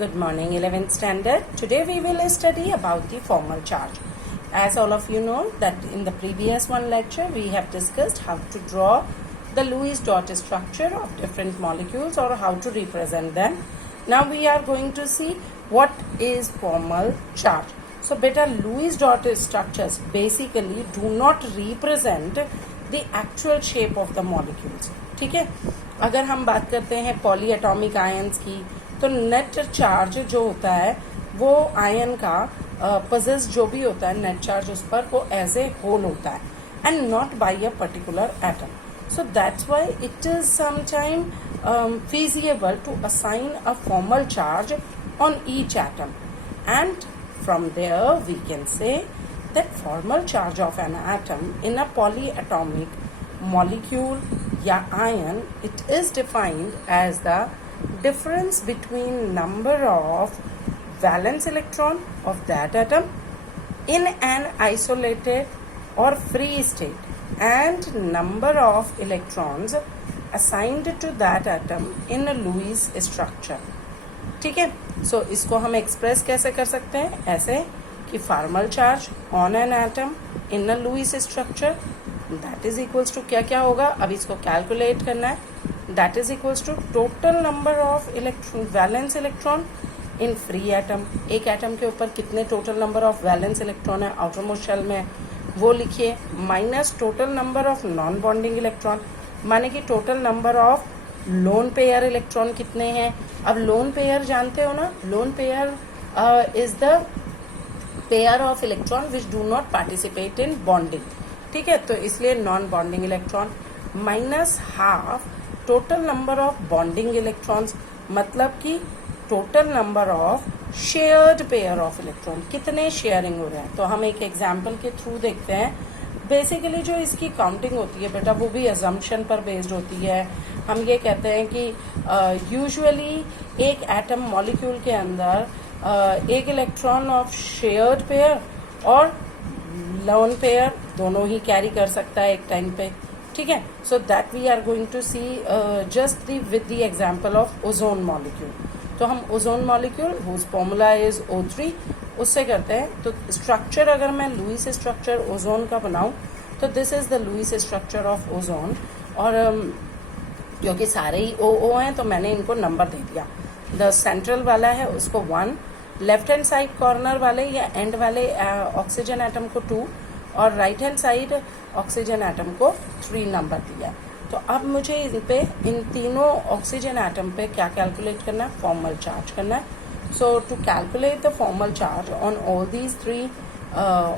Good morning, 11th standard. Today we will study about the formal charge. As all of you know that in the previous one lecture we have discussed how to draw the Lewis dot structure of different molecules or how to represent them. Now we are going to see what is formal charge. So beta Lewis dot structures basically do not represent the actual shape of the molecules. ठीक है, अगर हम बात करते हैं poly atomic ions की तो net charge जो होता है वो आयन का पजेस जो भी होता है नेट चार्ज उस पर वो एज ए होल होता है and not by a particular atom. So that's why it is sometimes feasible to assign a formal charge on each atom, and from there we can say that formal charge of an atom in a polyatomic molecule या ion, it is defined as the difference between number of valence electron of that atom in an isolated or free state and number of electrons assigned to that atom in a Lewis structure. ठीक है, सो इसको हम express कैसे कर सकते हैं, ऐसे कि formal charge on an atom in a Lewis structure that is equals to क्या क्या होगा, अब इसको कैलकुलेट करना है. That is equals to total number of electron valence electron in free atom. एक एटम के ऊपर कितने total number of valence electron है आउटर मोस्ट शेल में वो लिखिए, minus total number of non bonding electron, माने कि total number of lone pair electron कितने हैं. अब लोन पेयर जानते हो ना, lone pair is the pair of electron which do not participate in bonding. ठीक है, तो इसलिए non bonding electron minus half total number of bonding electrons, मतलब कि total number of shared pair of electron, कितने शेयरिंग हो रहे हैं. तो हम एक एग्जाम्पल के थ्रू देखते हैं. बेसिकली जो इसकी काउंटिंग होती है बेटा वो भी अजम्पशन पर बेस्ड होती है. हम ये कहते हैं कि यूजुअली एक एटम मॉलिक्यूल के अंदर एक इलेक्ट्रॉन ऑफ शेयर्ड पेयर और लोन पेयर दोनों ही कैरी कर सकता है एक टाइम पे. ठीक है, so that we are going to see just with the example of ozone molecule. तो हम ozone molecule whose formula is O3 उससे करते हैं. तो स्ट्रक्चर अगर मैं लुईस स्ट्रक्चर ओजोन का बनाऊं तो this is the Lewis structure of ozone. और क्योंकि सारे ही O हैं तो मैंने इनको नंबर दे दिया. द सेंट्रल वाला है उसको 1, लेफ्ट हैंड साइड कॉर्नर वाले या एंड वाले ऑक्सीजन एटम को 2 और right hand side oxygen atom को 3 नंबर दिया. तो अब मुझे इन तीनों ऑक्सीजन एटम पे क्या कैलकुलेट करना है, फॉर्मल चार्ज करना है. So to calculate the formal charge on all these 3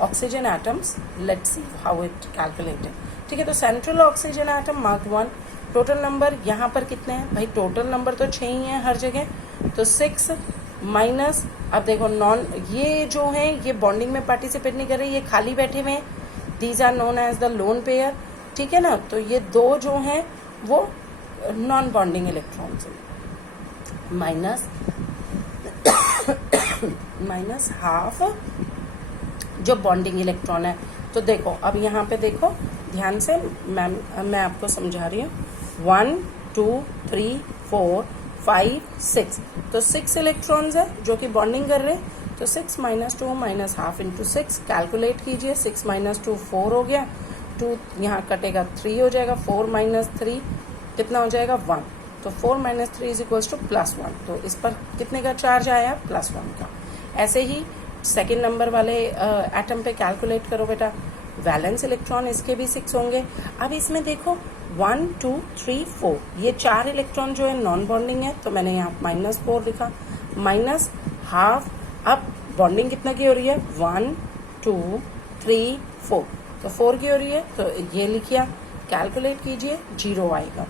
oxygen atoms, let's see how it calculated. ठीक है, तो central oxygen atom mark 1, total number यहाँ पर कितने हैं भाई, टोटल नंबर तो 6 ही है हर जगह, तो 6 माइनस, अब देखो नॉन, ये जो है ये बॉन्डिंग में पार्टिसिपेट नहीं कर रहे, ये खाली बैठे हुए हैं, these are known as the lone pair. ठीक है ना, तो ये 2 जो हैं वो नॉन बॉन्डिंग इलेक्ट्रॉन्स हैं, माइनस हाफ जो बॉन्डिंग इलेक्ट्रॉन है. तो देखो अब यहाँ पे देखो ध्यान से, मैं आपको समझा रही हूँ. 1 2 3 4 5 6, तो 6 इलेक्ट्रॉन्स है जो कि बॉन्डिंग कर रहे हैं. तो 6 minus 2 minus half into 6 calculate कीजिए. 6 माइनस 2 4 हो गया, 2 यहाँ कटेगा 3 हो जाएगा, 4 माइनस 3 कितना हो जाएगा 1. तो 4 माइनस 3 इज इक्वल्स टू +1. तो इस पर कितने का चार्ज आया, +1 का. ऐसे ही सेकेंड नंबर वाले एटम पे कैलकुलेट करो बेटा. वैलेंस इलेक्ट्रॉन इसके भी 6 होंगे. अब इसमें देखो 1 2 3 4 ये 4 इलेक्ट्रॉन जो है नॉन बॉन्डिंग है, तो मैंने यहाँ -4 लिखा, माइनस हाफ. अब बॉन्डिंग कितना की हो रही है, 1 2 3 4, तो 4 की हो रही है, तो ये लिखिया, कैलकुलेट कीजिए, 0 आएगा.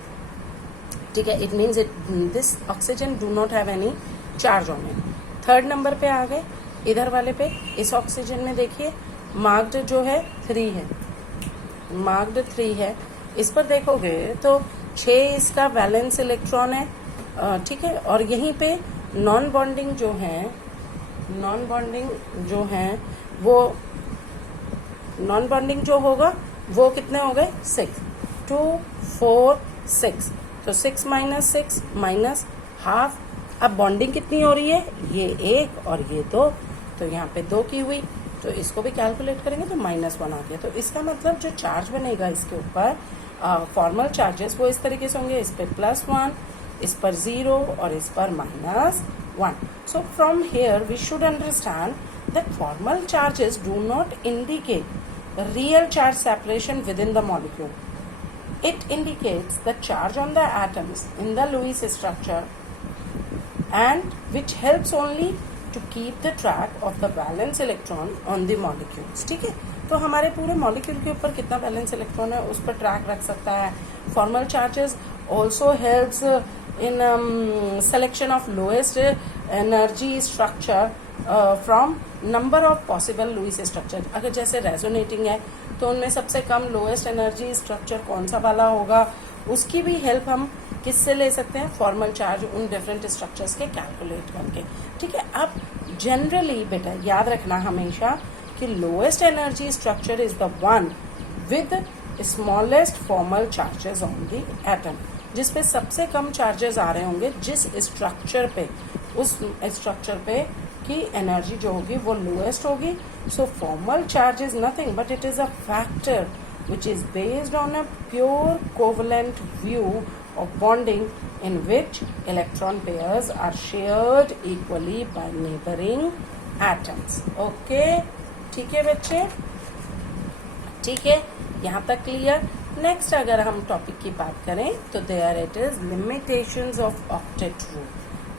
ठीक है, it means this oxygen do not have any charge on it. Third number पे आ गए, इधर वाले पे इस ऑक्सीजन में देखिए मार्क्ड जो है 3 है, मार्क्ड 3 है. इस पर देखोगे तो 6 इसका वैलेंस इलेक्ट्रॉन है. ठीक है, और यहीं पे नॉन बॉन्डिंग जो है, नॉन बॉन्डिंग जो है वो नॉन बॉन्डिंग जो होगा वो कितने हो गए, 6 2 4 6. तो 6 माइनस 6 माइनस हाफ अब बॉन्डिंग कितनी हो रही है, ये 1 और ये 2, तो यहाँ पे 2 की हुई, तो इसको भी कैलकुलेट करेंगे तो -1 आ गया। तो इसका मतलब जो चार्ज बनेगा इसके ऊपर फॉर्मल चार्जेस वो इस तरीके से होंगे, इस पर +1, इस पर 0 और इस पर -1. So from here we should understand that formal charges do not indicate real charge separation within the molecule. It indicates the charge on the atoms in the Lewis structure and which helps only to keep the track of the valence electron on the molecules. ठीक है, तो हमारे पूरे molecule के ऊपर कितना valence electron है उस पर ट्रैक रख सकता है. Formal charges also helps in selection of lowest energy structure from number of possible Lewis structure. अगर जैसे रेजोनेटिंग है तो उनमें सबसे कम लोएस्ट एनर्जी स्ट्रक्चर कौन सा वाला होगा, उसकी भी हेल्प हम किससे ले सकते हैं, फॉर्मल चार्ज उन डिफरेंट स्ट्रक्चर्स के कैलकुलेट करके. ठीक है, अब जनरली बेटा याद रखना हमेशा कि lowest energy structure is the one with smallest formal charges on the atom, जिसपे सबसे कम चार्जेस आ रहे होंगे, जिस स्ट्रक्चर पे, उस स्ट्रक्चर पे की एनर्जी जो होगी वो लोएस्ट होगी. So formal charge is nothing but it is a factor which is based on a pure covalent view of bonding in which electron pairs are shared equally by neighboring atoms. Okay, ठीक है बच्चे, ठीक है, यहाँ तक clear. Next अगर हम topic की बात करें तो there it is limitations of octet rule.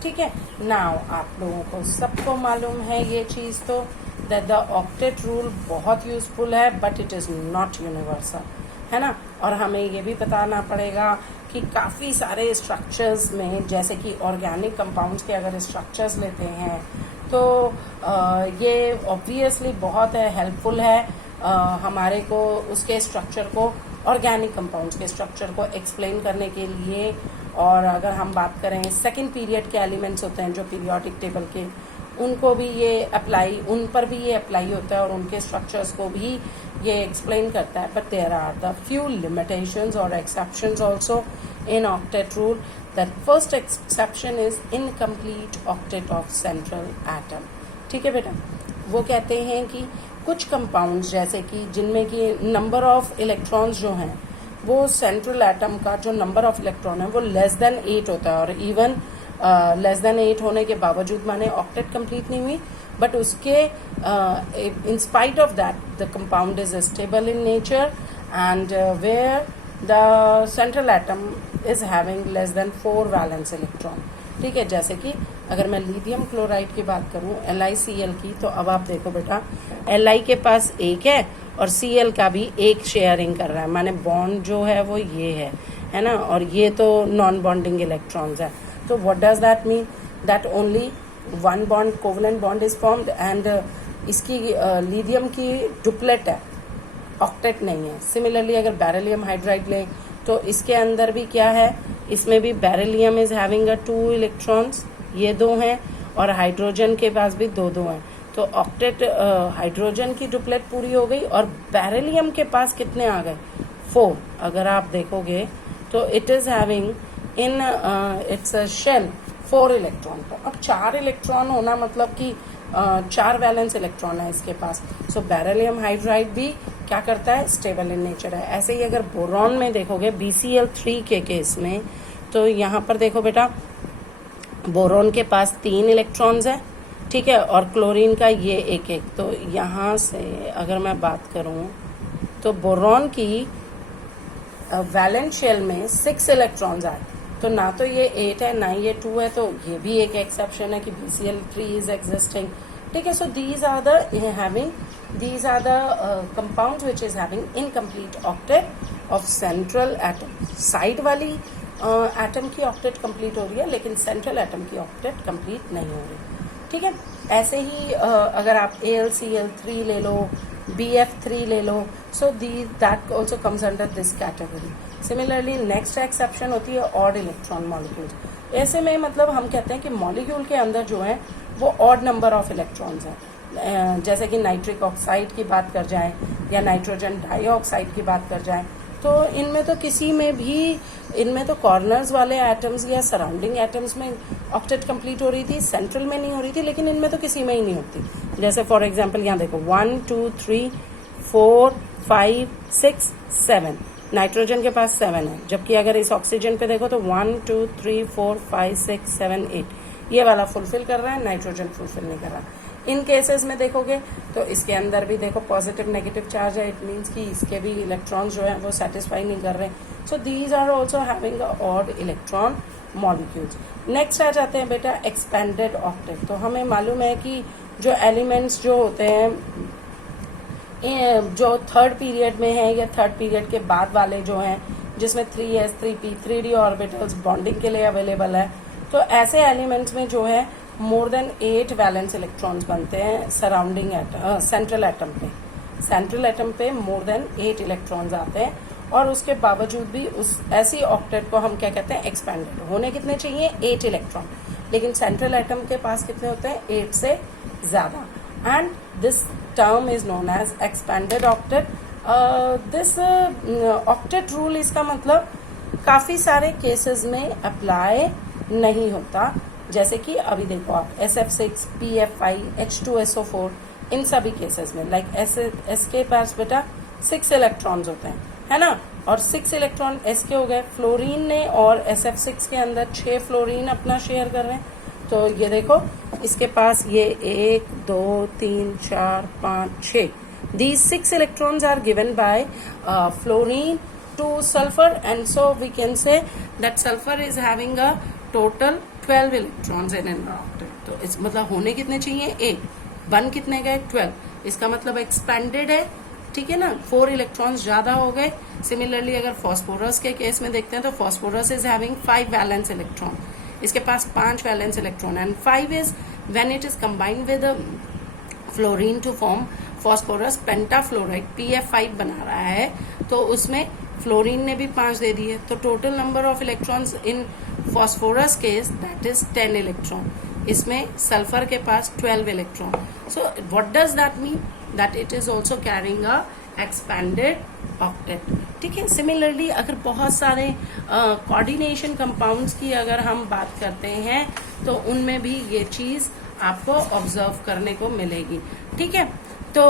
ठीक है, नाउ आप लोगों को सबको मालूम है ये चीज तो दैट द ऑक्टेट रूल बहुत यूजफुल है but it is not universal, है ना. और हमें ये भी बताना पड़ेगा कि काफ़ी सारे स्ट्रक्चर्स में, जैसे कि ऑर्गेनिक कंपाउंड्स के अगर स्ट्रक्चर्स लेते हैं तो ये ऑब्वियसली बहुत हेल्पफुल है हमारे को उसके स्ट्रक्चर को, ऑर्गेनिक कंपाउंड्स के स्ट्रक्चर को एक्सप्लेन करने के लिए. और अगर हम बात करें सेकंड पीरियड के एलिमेंट्स होते हैं जो पीरियोडिक टेबल के, उनको भी ये अप्लाई, उन पर भी ये अप्लाई होता है और उनके स्ट्रक्चर्स को भी ये एक्सप्लेन करता है. But there are the few limitations और exceptions also in octet rule. The first exception is incomplete octet of central atom. ठीक है बेटा, वो कहते हैं कि कुछ कंपाउंड्स जैसे कि जिनमें कि नंबर ऑफ इलेक्ट्रॉन्स जो हैं वो सेंट्रल एटम का जो नंबर ऑफ इलेक्ट्रॉन है वो लेस देन 8 होता है, और इवन लेस देन 8 होने के बावजूद माने ऑक्टेट कंप्लीट नहीं हुई, बट उसके in spite of that the compound is stable in nature and where the central atom is having less than 4 valence electron. ठीक है, जैसे कि अगर मैं लिथियम क्लोराइड की बात करूं LiCl की, तो अब आप देखो बेटा Li के पास 1 है और Cl का भी 1 शेयरिंग कर रहा है, माने बॉन्ड जो है वो ये है ना, और ये तो नॉन बॉन्डिंग इलेक्ट्रॉन्स है. तो what does that mean, that only one bond covalent bond is formed and इसकी लिथियम की डुप्लेट है, ऑक्टेट नहीं है. सिमिलरली अगर बेरिलियम हाइड्राइड लें तो इसके अंदर भी क्या है, इसमें भी बेरिलियम इज हैविंग 2 इलेक्ट्रॉन्स, ये 2 हैं, और हाइड्रोजन के पास भी 2 हैं. तो ऑक्टेट हाइड्रोजन की डुप्लेट पूरी हो गई और बेरिलियम के पास कितने आ गए, 4. अगर आप देखोगे तो it is having in its shell 4 electron. तो अब 4 इलेक्ट्रॉन होना मतलब कि 4 वैलेंस इलेक्ट्रॉन है इसके पास. सो बेरिलियम हाइड्राइड भी क्या करता है, स्टेबल इन नेचर है. ऐसे ही अगर बोरॉन में देखोगे BCl3 के केस में, तो यहाँ पर देखो बेटा बोरॉन के पास 3 इलेक्ट्रॉन्स है. ठीक है, और क्लोरीन का ये 1. तो यहाँ से अगर मैं बात करूँ तो बोरॉन की वैलेंस शेल में 6 इलेक्ट्रॉन्स आए, तो ना तो ये 8 है ना ये 2 है, तो ये भी एक एक्सेप्शन है कि BCl3 इज एग्जिस्टिंग. ठीक है, सो these are the compounds which is having incomplete octet of central atom. Side वाली एटम की ऑक्टेट कंप्लीट हो रही है लेकिन सेंट्रल एटम की ऑक्टेट कंप्लीट नहीं हो रही. ठीक है, ऐसे ही अगर आप AlCl3 ले लो, BF3 ले लो, so that also comes under this category. Similarly next exception होती है ऑड इलेक्ट्रॉन मॉलिक्यूल्स. ऐसे में मतलब हम कहते हैं कि मॉलिक्यूल के अंदर जो है वो ऑड नंबर ऑफ इलेक्ट्रॉन्स हैं. जैसे कि नाइट्रिक ऑक्साइड की बात कर जाएं या नाइट्रोजन डाइऑक्साइड की बात कर जाएं, तो इनमें तो किसी में भी, इनमें तो कॉर्नर्स वाले एटम्स या सराउंडिंग एटम्स में ऑक्टेट कंप्लीट हो रही थी, सेंट्रल में नहीं हो रही थी, लेकिन इनमें तो किसी में ही नहीं होती। जैसे फॉर एग्जांपल यहाँ देखो 1 2 3 4 5 6 7, नाइट्रोजन के पास 7 है, जबकि अगर इस ऑक्सीजन पे देखो तो 1 2 3 4 5 6 7 8, ये वाला फुलफिल कर रहा है, नाइट्रोजन फुलफिल नहीं कर रहा। इन केसेस में देखोगे तो इसके अंदर भी देखो पॉजिटिव नेगेटिव चार्ज है, इट मीन्स कि इसके भी इलेक्ट्रॉन्स जो है वो सेटिस्फाई नहीं कर रहे। So these are also having a odd electron molecules. Next आ जाते हैं बेटा एक्सपेंडेड ऑक्टेट। तो हमें मालूम है कि जो एलिमेंट्स जो होते हैं जो थर्ड पीरियड में है या थर्ड पीरियड के बाद वाले जो हैं, जिसमें 3s 3p 3d orbitals bonding के लिए अवेलेबल है, तो ऐसे एलिमेंट्स में जो है मोर देन 8 वैलेंस इलेक्ट्रॉन्स बनते हैं सराउंडिंग सेंट्रल एटम पे। सेंट्रल एटम पे मोर देन 8 इलेक्ट्रॉन्स आते हैं, और उसके बावजूद भी उस ऐसी ऑक्टेट को हम क्या कहते हैं, एक्सपेंडेड। होने कितने चाहिए, 8 इलेक्ट्रॉन, लेकिन सेंट्रल एटम के पास कितने होते हैं, 8 से ज्यादा। And this term is known as expanded octet. This octet rule, इसका मतलब काफी सारे केसेस में अप्लाई नहीं होता। जैसे कि अभी देखो आप SF6 PF5 H2SO4, इन सभी केसेस में लाइक एस के पास बेटा 6 इलेक्ट्रॉन्स होते हैं, है ना, और 6 इलेक्ट्रॉन एस के हो गए। फ्लोरीन ने और SF6 के अंदर 6 फ्लोरीन अपना शेयर कर रहे हैं। तो ये देखो इसके पास ये 1 2 3 4 5 6, these 6 electrons are given by fluorine to sulfur, and so we can say that sulfur is having a total 12 electrons in an octet. तो इस मतलब होने कितने चाहिए, 8, बन कितने गए, 12। इसका मतलब एक्सपेंडेड है, ठीक है ना, 4 इलेक्ट्रॉन्स ज्यादा हो गए। सिमिलरली अगर फॉस्फोरस के केस में देखते हैं तो phosphorus is having 5 valence electron, इसके पास 5 valence electron, and 5 is when it is combined with fluorine to form phosphorus pentafluoride, PF5 बना रहा है, तो उसमें फ्लोरीन ने भी 5 दे दिए। तो total number of electrons in phosphorus case that is 10 electron, इसमें सल्फर के पास 12 electron. So what does that mean, that it is also carrying a expanded octet, ठीक है। सिमिलरली अगर बहुत सारे कोऑर्डिनेशन कंपाउंड्स की अगर हम बात करते हैं तो उनमें भी ये चीज आपको ऑब्जर्व करने को मिलेगी, ठीक है। तो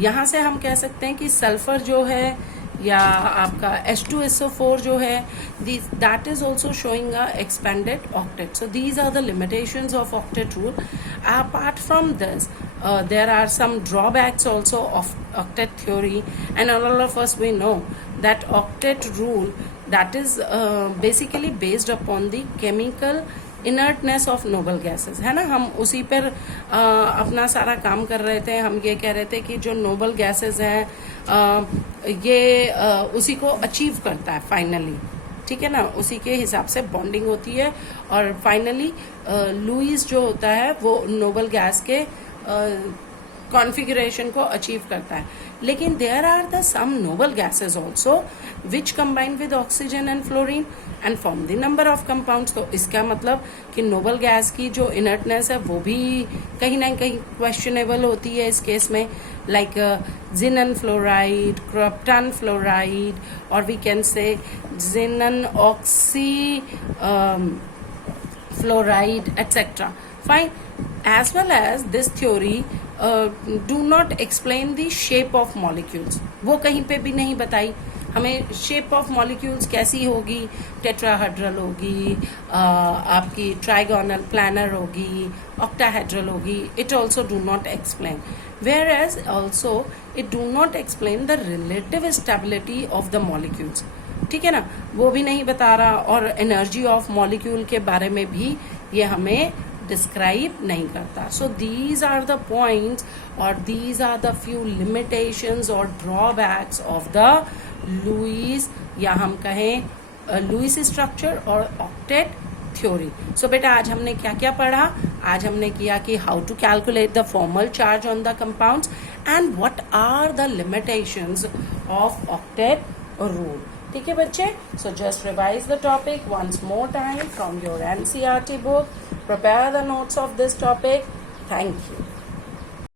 यहाँ से हम कह सकते हैं कि सल्फर जो है या आपका H2SO4 जो है, that is also showing a expanded octet. So these are the limitations of octet rule. Apart from this, there are some drawbacks also of octet theory, and all of us we know that octet rule, that is basically based upon the chemical inertness of noble gases, है ना। हम उसी पर अपना सारा काम कर रहे थे। हम ये कह रहे थे कि जो नोबल गैसेस हैं ये उसी को अचीव करता है फाइनली, ठीक है ना, उसी के हिसाब से बॉन्डिंग होती है, और फाइनली लुईस जो होता है वो नोबल गैस के कॉन्फ़िगरेशन को अचीव करता है। लेकिन there are the some noble gases also which combine with oxygen and fluorine and form the number of compounds. तो इसका मतलब कि नोबल गैस की जो इनर्टनेस है वो भी कहीं ना कहीं क्वेश्चनेबल होती है इस केस में, like xenon fluoride, krypton fluoride, और we can say xenon oxy fluoride etcetera, fine. As well as this theory do not explain the shape of molecules. वो कहीं पे भी नहीं बताई हमें शेप ऑफ मॉलिक्यूल्स कैसी होगी, टेट्राहेड्रल होगी, आपकी ट्राइगोनल प्लानर होगी, ऑक्टाहेड्रल होगी, it also do not explain. Whereas also it do not explain the relative stability of the molecules, ठीक है ना, वो भी नहीं बता रहा, और एनर्जी ऑफ मॉलिक्यूल के बारे में भी ये हमें डिस्क्राइब नहीं करता। So these are the points और these are the few limitations और ड्रॉबैक्स ऑफ द लुईस, या हम कहें लुईस स्ट्रक्चर और ऑक्टेट थ्योरी। सो बेटा आज हमने क्या क्या पढ़ा, आज हमने किया कि how to calculate the formal charge on the compounds and what are the limitations of octet rule, ठीक है बच्चे। So just revise the topic once more time from your NCERT book, prepare the notes of this topic. Thank you.